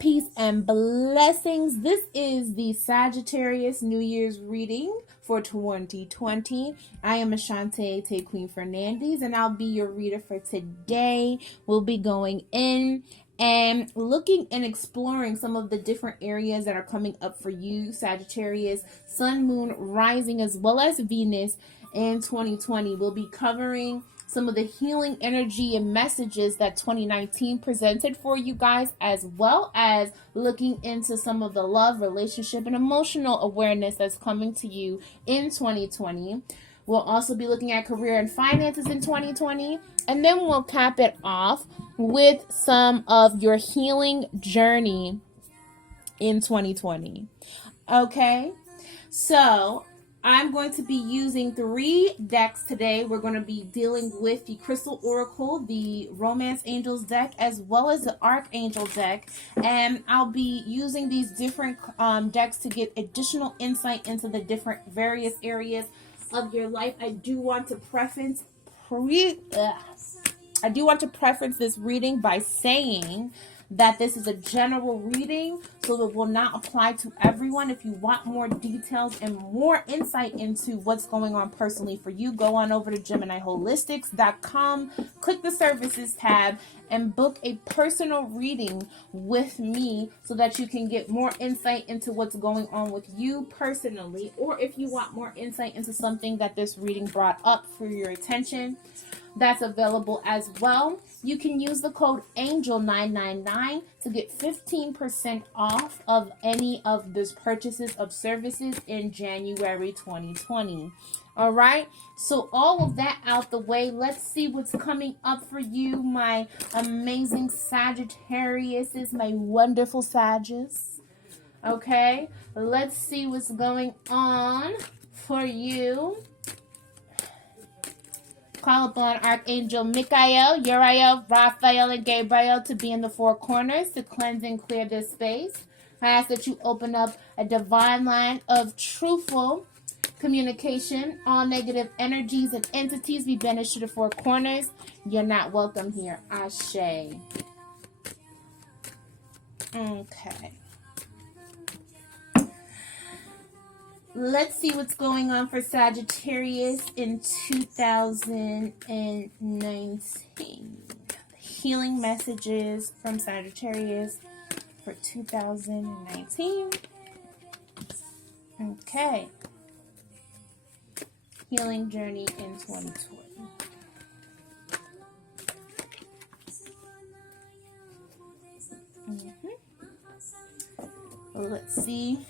Peace and blessings. This is the Sagittarius New Year's reading for 2020. I am Ashante Tay Queen Fernandez, and I'll be your reader for today. We'll be going in and looking and exploring some of the different areas that are coming up for you, Sagittarius, Sun, Moon, Rising, as well as Venus in 2020. We'll be covering some of the healing energy and messages that 2019 presented for you guys, as well as looking into some of the love, relationship, and emotional awareness that's coming to you in 2020. We'll also be looking at career and finances in 2020, and then we'll cap it off with some of your healing journey in 2020. Okay, so I'm going to be using 3 decks today. We're going to be dealing with the Crystal Oracle, the Romance Angels deck, as well as the Archangel deck. And I'll be using these different decks to get additional insight into the different various areas of your life. I do want to preference this reading by saying that this is a general reading, so it will not apply to everyone. If you want more details and more insight into what's going on personally for you, go on over to GeminiHolistics.com, click the services tab, and book a personal reading with me so that you can get more insight into what's going on with you personally, or if you want more insight into something that this reading brought up for your attention, that's available as well. You can use the code ANGEL999 to get 15% off of any of these purchases of services in January 2020. All right, so all of that out the way, let's see what's coming up for you, my amazing Sagittarius, my wonderful Sagittarius. Okay, let's see what's going on for you. Call upon Archangel Michael, Uriel, Raphael, and Gabriel to be in the 4 corners to cleanse and clear this space. I ask that you open up a divine line of truthful communication. All negative energies and entities be banished to the 4 corners. You're not welcome here. Ashe. Okay. Let's see what's going on for Sagittarius in 2019. Healing messages from Sagittarius for 2019. Okay. Healing journey in 2020. Let's see.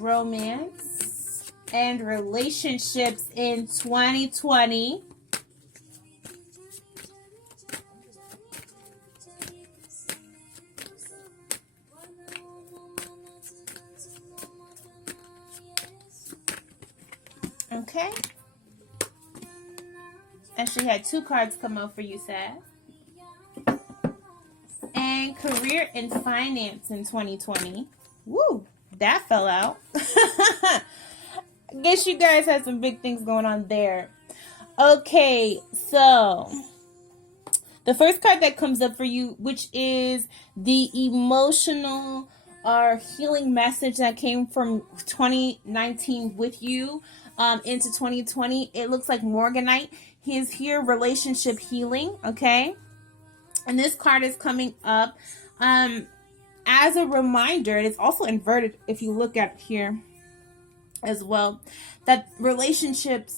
Romance and relationships in 2020. Okay. Actually had 2 cards come out for you, Sag. And career and finance in 2020. Woo! That fell out. I guess you guys had some big things going on there. Okay, so the first card that comes up for you, which is the emotional or healing message that came from 2019 with you into 2020. It looks like Morganite. He is here, relationship healing, okay? And this card is coming up as a reminder, and it's also inverted if you look at here as well, that relationship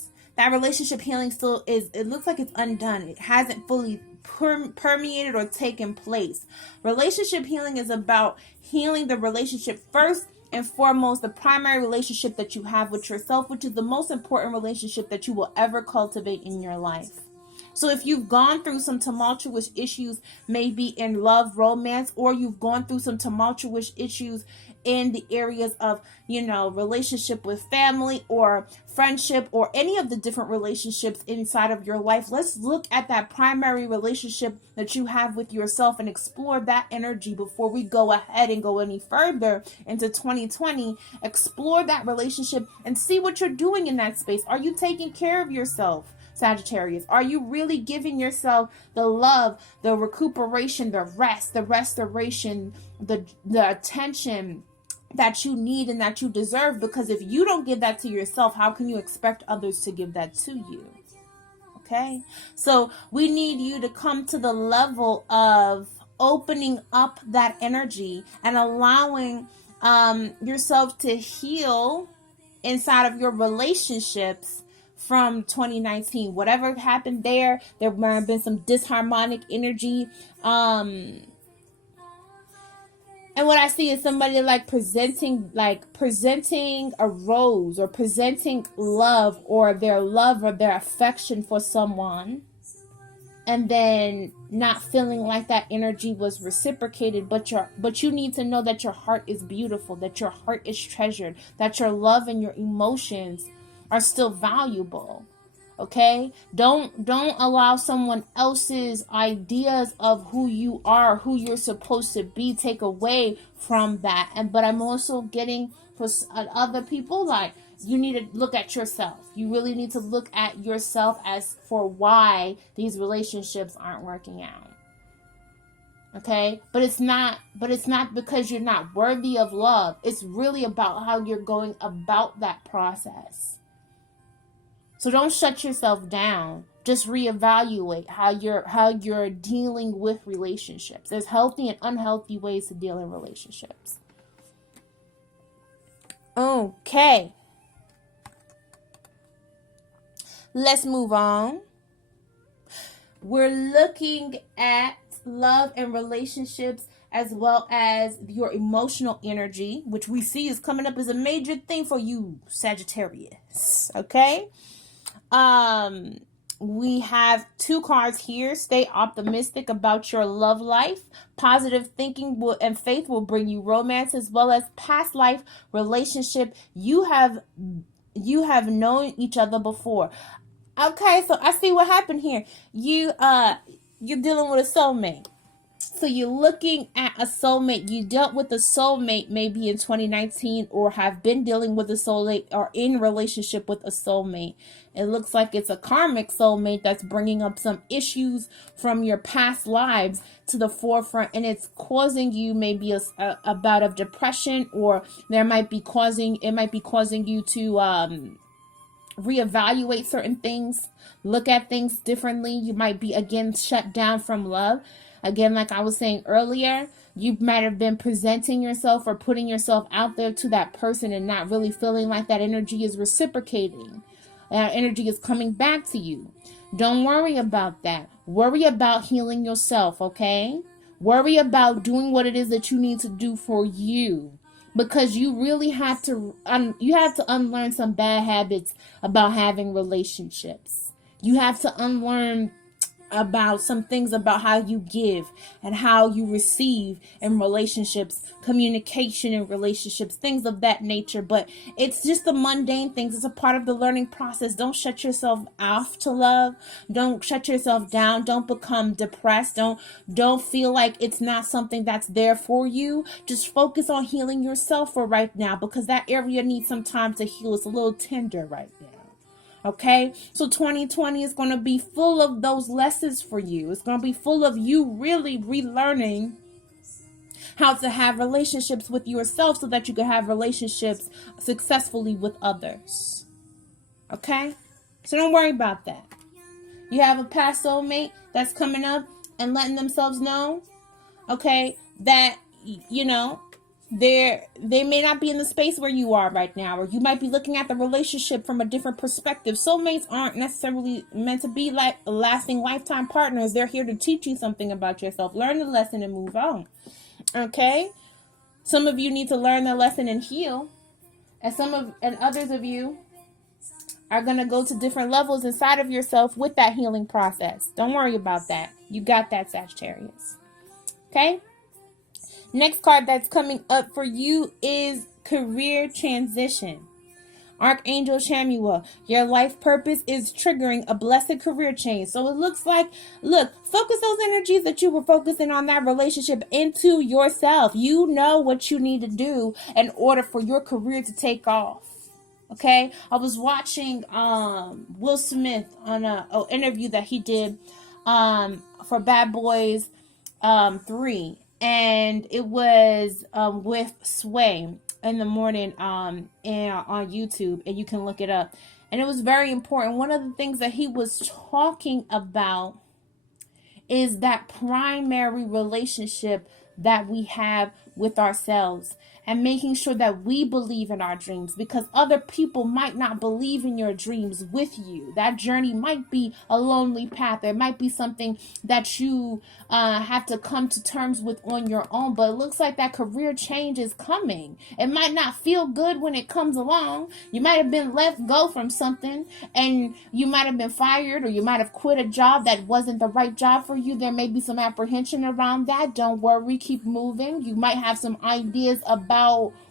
healing still is, it looks like it's undone. It hasn't fully permeated or taken place. Relationship healing is about healing the relationship first and foremost, the primary relationship that you have with yourself, which is the most important relationship that you will ever cultivate in your life. So if you've gone through some tumultuous issues, maybe in love, romance, or you've gone through some tumultuous issues in the areas of, relationship with family or friendship or any of the different relationships inside of your life, let's look at that primary relationship that you have with yourself and explore that energy before we go ahead and go any further into 2020. Explore that relationship and see what you're doing in that space. Are you taking care of yourself? Sagittarius? Are you really giving yourself the love, the recuperation, the rest, the restoration, the attention that you need and that you deserve? Because if you don't give that to yourself, how can you expect others to give that to you? Okay, so we need you to come to the level of opening up that energy and allowing yourself to heal inside of your relationships from 2019. Whatever happened there might have been some disharmonic energy. And what I see is somebody presenting a rose or presenting love or their affection for someone, and then not feeling like that energy was reciprocated. But you need to know that your heart is beautiful, that your heart is treasured, that your love and your emotions are still valuable. Okay, don't allow someone else's ideas of who you are, who you're supposed to be, take away from that. But I'm also getting for other people, you need to look at yourself. You really need to look at yourself as for why these relationships aren't working out. Okay, but it's not because you're not worthy of love. It's really about how you're going about that process. So don't shut yourself down. Just reevaluate how you're dealing with relationships. There's healthy and unhealthy ways to deal in relationships. Okay. Let's move on. We're looking at love and relationships as well as your emotional energy, which we see is coming up as a major thing for you, Sagittarius. Okay? We have 2 cards here. Stay optimistic about your love life. Positive thinking and faith will bring you romance as well as past life relationship. You have known each other before. Okay, so I see what happened here. You're dealing with a soulmate. So you're looking at a soulmate. You dealt with a soulmate maybe in 2019 or have been dealing with a soulmate or in relationship with a soulmate. It looks like it's a karmic soulmate that's bringing up some issues from your past lives to the forefront, and it's causing you maybe a bout of depression, or it might be causing you to reevaluate certain things, look at things differently. You might be again shut down from love. Again, like I was saying earlier, you might have been presenting yourself or putting yourself out there to that person and not really feeling like that energy is reciprocating. That energy is coming back to you. Don't worry about that. Worry about healing yourself, okay? Worry about doing what it is that you need to do for you. Because you really have to unlearn some bad habits about having relationships. You have to unlearn about some things about how you give and how you receive in relationships, communication in relationships, things of that nature. But it's just the mundane things. It's a part of the learning process. Don't shut yourself off to love. Don't shut yourself down. Don't become depressed. Don't feel like it's not something that's there for you. Just focus on healing yourself for right now, because that area needs some time to heal. It's a little tender right now. Okay, so 2020 is going to be full of those lessons for you. It's going to be full of you really relearning how to have relationships with yourself so that you can have relationships successfully with others. Okay, so don't worry about that. You have a past soulmate that's coming up and letting themselves know, okay, that, they may not be in the space where you are right now, or you might be looking at the relationship from a different perspective. Soulmates aren't necessarily meant to be like lasting lifetime partners. They're here to teach you something about yourself. Learn the lesson and move on. Okay? Some of you need to learn the lesson and heal, and others of you are going to go to different levels inside of yourself with that healing process. Don't worry about that. You got that, Sagittarius. Okay? Next card that's coming up for you is career transition. Archangel Chamuel, your life purpose is triggering a blessed career change. So it looks like, focus those energies that you were focusing on that relationship into yourself. You know what you need to do in order for your career to take off. Okay, I was watching Will Smith on a interview that he did for Bad Boys 3, and it was with Sway in the morning and on YouTube, and you can look it up. And it was very important. One of the things that he was talking about is that primary relationship that we have with ourselves, and making sure that we believe in our dreams, because other people might not believe in your dreams with you. That journey might be a lonely path. It might be something that you have to come to terms with on your own, but it looks like that career change is coming. It might not feel good when it comes along. You might have been let go from something, and you might have been fired, or you might have quit a job that wasn't the right job for you. There may be some apprehension around that. Don't worry, keep moving. You might have some ideas about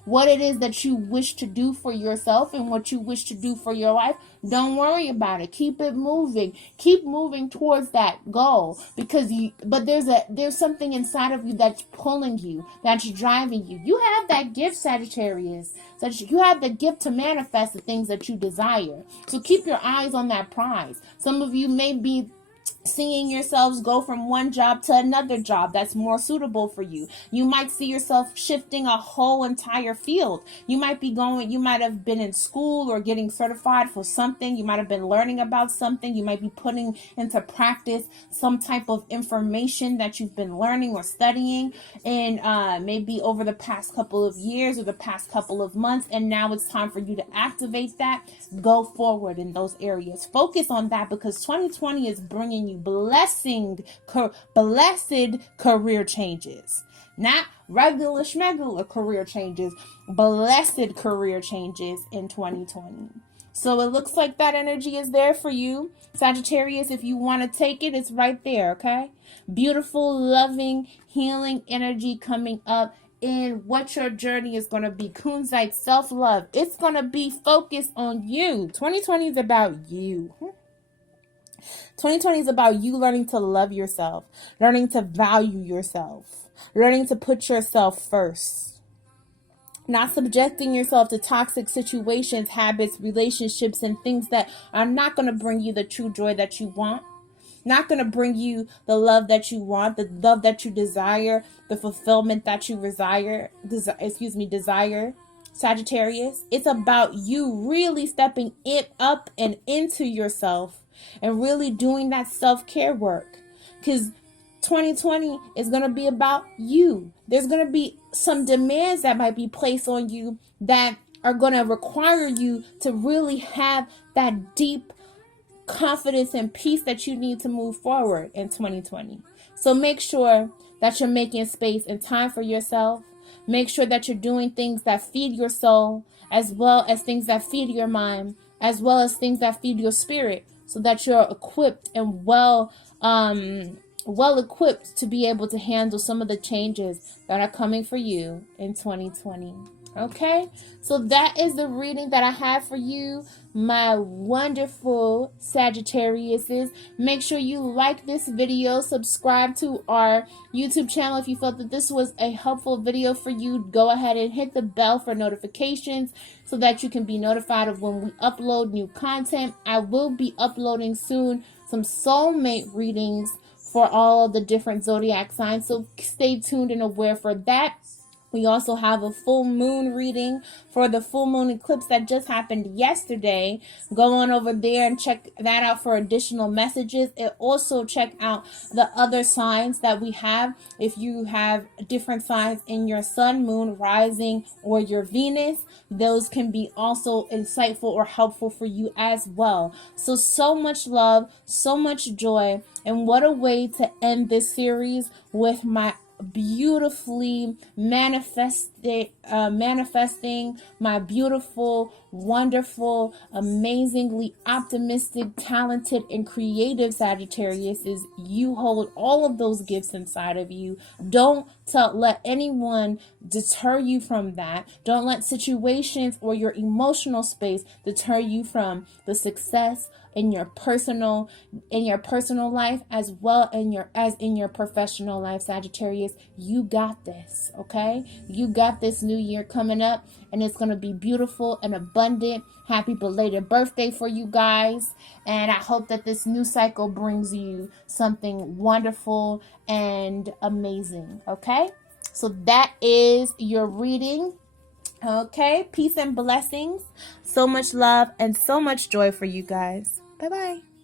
what it is that you wish to do for yourself and what you wish to do for your life. Don't worry about it. Keep it moving. Keep moving towards that goal, because there's something inside of you that's pulling you, that's driving you. You have that gift, Sagittarius. So you have the gift to manifest the things that you desire. So keep your eyes on that prize. Some of you may be seeing yourselves go from one job to another job that's more suitable for you. You might see yourself shifting a whole entire field. You might have been in school or getting certified for something. You might have been learning about something. You might be putting into practice some type of information that you've been learning or studying in maybe over the past couple of years or the past couple of months. And now it's time for you to activate that. Go forward in those areas. Focus on that, because 2020 is bringing you blessed career changes. Not regular schmegular career changes, blessed career changes in 2020. So it looks like that energy is there for you, Sagittarius. If you want to take it, it's right there, okay? Beautiful, loving, healing energy coming up in what your journey is going to be. Kunzite, self-love. It's going to be focused on you. 2020 is about you. 2020 is about you learning to love yourself, learning to value yourself, learning to put yourself first, not subjecting yourself to toxic situations, habits, relationships, and things that are not going to bring you the true joy that you want, not going to bring you the love that you want, the love that you desire, the fulfillment that you desire, Sagittarius. It's about you really stepping it up and into yourself and really doing that self-care work, because 2020 is going to be about you. There's going to be some demands that might be placed on you that are going to require you to really have that deep confidence and peace that you need to move forward in 2020. So make sure that you're making space and time for yourself. Make sure that you're doing things that feed your soul, as well as things that feed your mind, as well as things that feed your spirit, so that you're equipped and well equipped to be able to handle some of the changes that are coming for you in 2020. Okay, so that is the reading that I have for you, my wonderful Sagittariuses. Make sure you like this video, subscribe to our YouTube channel if you felt that this was a helpful video for you. Go ahead and hit the bell for notifications so that you can be notified of when we upload new content. I will be uploading soon some soulmate readings for all of the different zodiac signs, so stay tuned and aware for that. We also have a full moon reading for the full moon eclipse that just happened yesterday. Go on over there and check that out for additional messages. And also check out the other signs that we have. If you have different signs in your sun, moon, rising, or your Venus, those can be also insightful or helpful for you as well. So much love, so much joy, and what a way to end this series with my beautifully manifesting my beautiful, wonderful, amazingly optimistic, talented, and creative Sagittarius. Is you hold all of those gifts inside of you. Don't let anyone deter you from that. Don't let situations or your emotional space deter you from the success in your personal life, as well as in your professional life, Sagittarius. Sagittarius, you got this, okay? You got this new year coming up, and it's going to be beautiful and abundant. Happy belated birthday for you guys. And I hope that this new cycle brings you something wonderful and amazing, okay? So that is your reading. Okay, peace and blessings. So much love and so much joy for you guys. Bye-bye.